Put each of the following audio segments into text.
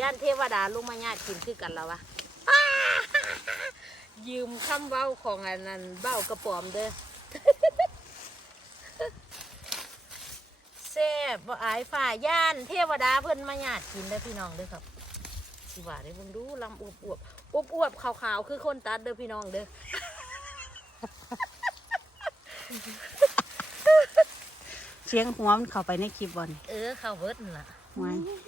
ย่านเทวดาลงมาญาติกินคือกันแล้ววะยืมคำเว้าของอันนั้นเบ้ากระป๋อมเด้อแซ่บบ่อายฝ่าย่านเทวดาเพิ่นมาญาติกินเด้อพี่น้องเด้อครับสิว่าได้เบิ่งดูลำอวบอวบอวบอวบๆขาวๆคือคนตัดเด้อพี่น้องเด้อเสียงหัวมันเข้าไปในคลิปบอลเออเข้าเบิดนั่นล่ะไว้บ่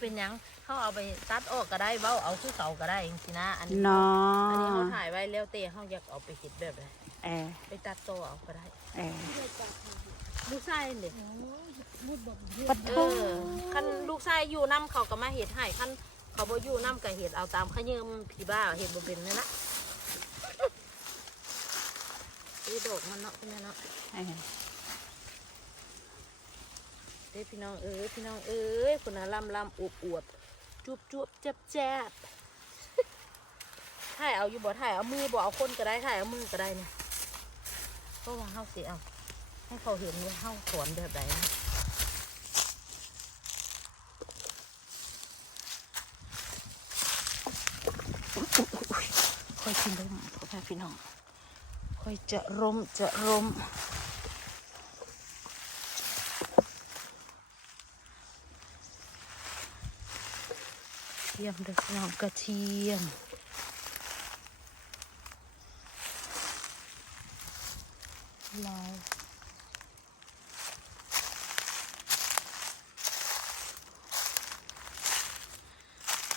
เป็นหยังเขาเอาไปตัดออกก็ได้เบ้าเอาคือเขาก็ได้จริงๆนะ อันนี้เนาอันนี้เขาะถ่ายไว้แล้วเตะเขาอยากเอาไปเห็ดแบบไหนแอร์ไปตัดตัวเอาก็ได้แอร์ลูกชายเด็กปัดเอโทอคันลูกชายอยู่น้ำเขาก็มาเห็ดให้คันเขาบ่อยู่น้ำก็เห็ดเอาตามขยืมผีบ้าเห็ดบ่เป็นนั่นละนี่ดอกมันเนาะพี่เนาะแอร์เด้พี่น้องเอ้ยพี่น้องเอ้ยคนน่ะลำลำอวบอวบจุบจุบแจ๊บแจบถ่ายเอาอยู่บ่ถ่ายเอามือบ่เอาคนก็ได้ถ่ายเอามือก็ได้เนี่ยเพราะว่าเฮาสิเอาให้เขาเห็นว่าเฮาสอนแบบไหนค่อยกินได้หมพ่อแม่พี่น้องค่อยจะร่มจะร่ม ทียมเด้อพี่น้องกระเทียมลาย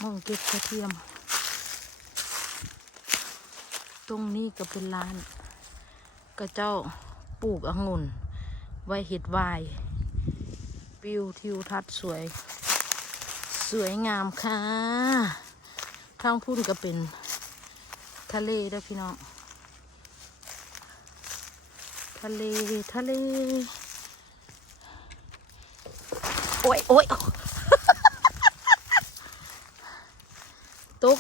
มองเก็บกระเทียม ตรงนี้ก็เป็นร้านกระเจ้าปลูกองุ่น ไว้เห็ดวาย วิวทิวทัศน์สวย วยงามค่ะทางพุ่นก็เป็นทะเลด้อพี่น้อง ทะเล ทะเล โอ้ยโอ้ยตก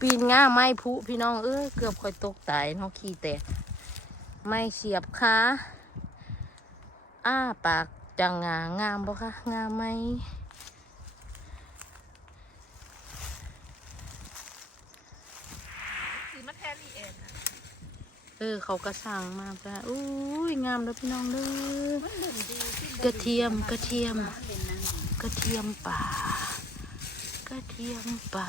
ปีนง่าไม้พุพี่น้อง เอ้ย เกือบค่อยตกตายน้องขี้แตก ไม่เสียบค่ะอ้าปากจังงางามบ่คะงามไหม สีมาแทนอีเอ็น เออเขากระสังมาจ้ะอุ้ยงามเลยพี่น้องเด้อกระเทียมกระเทียม กระเทียมป่ากระเทียมป่า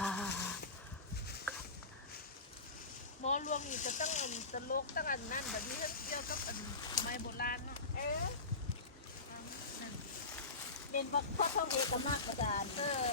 หมอรวมนี่จะตั้งอันตลกตั้งอันนั่นแบบนี้เกี่ยวกับอันไม้โบราณเนาะเออเป็นพ่อพ่อท่องเอกมากประจานเออ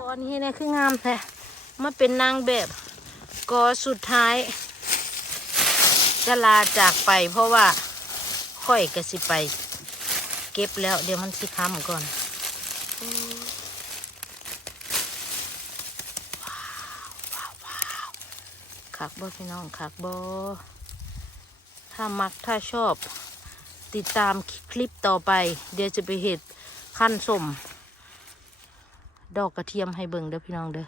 ก่อนนี้เนี่ยคืองามแท้มาเป็นนางแบบก็สุดท้ายจะลาจากไป เพราะว่าค่อยก็สิไป เก็บแล้ว เดี๋ยวมันสิค้ำก่อนว้าวว้าวว้าวคักบ่พี่น้องคักบ่ถ้ามักถ้าชอบ ติดตามคลิปต่อไป เดี๋ยวจะไปเห็ดขั้นสม ดอกกระเทียมให้เบิ่งเด้อพี่น้องเด้อ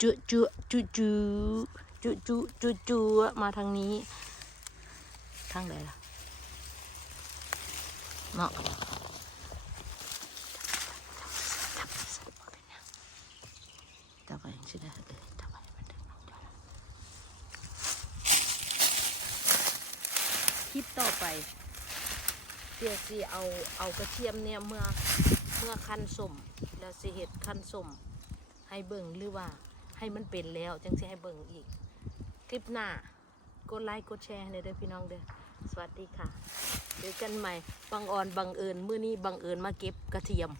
จุจุจุจุจุจุจุจุมาทางนี้ทางไหนล่ะเนาะจับไปสิได้เออจับไปมันดึงน้องจ้ะคลิปต่อไปเดี๋ยวสิเอาเอากระเทียมเนี่ยเมื่อเมื่อคั้นสม แล้วสิเห็ดขั้นสมให้เบิ่งหรือว่าให้มันเป็นแล้วจังสิให้เบิ่งอีก คลิปหน้ากดไลค์กดแชร์ให้เด้อพี่น้องเด้อสวัสดีค่ะเจอกันใหม่บังออนบังเอิญมื้อนี้บังเอิญมาเก็บกระเทียม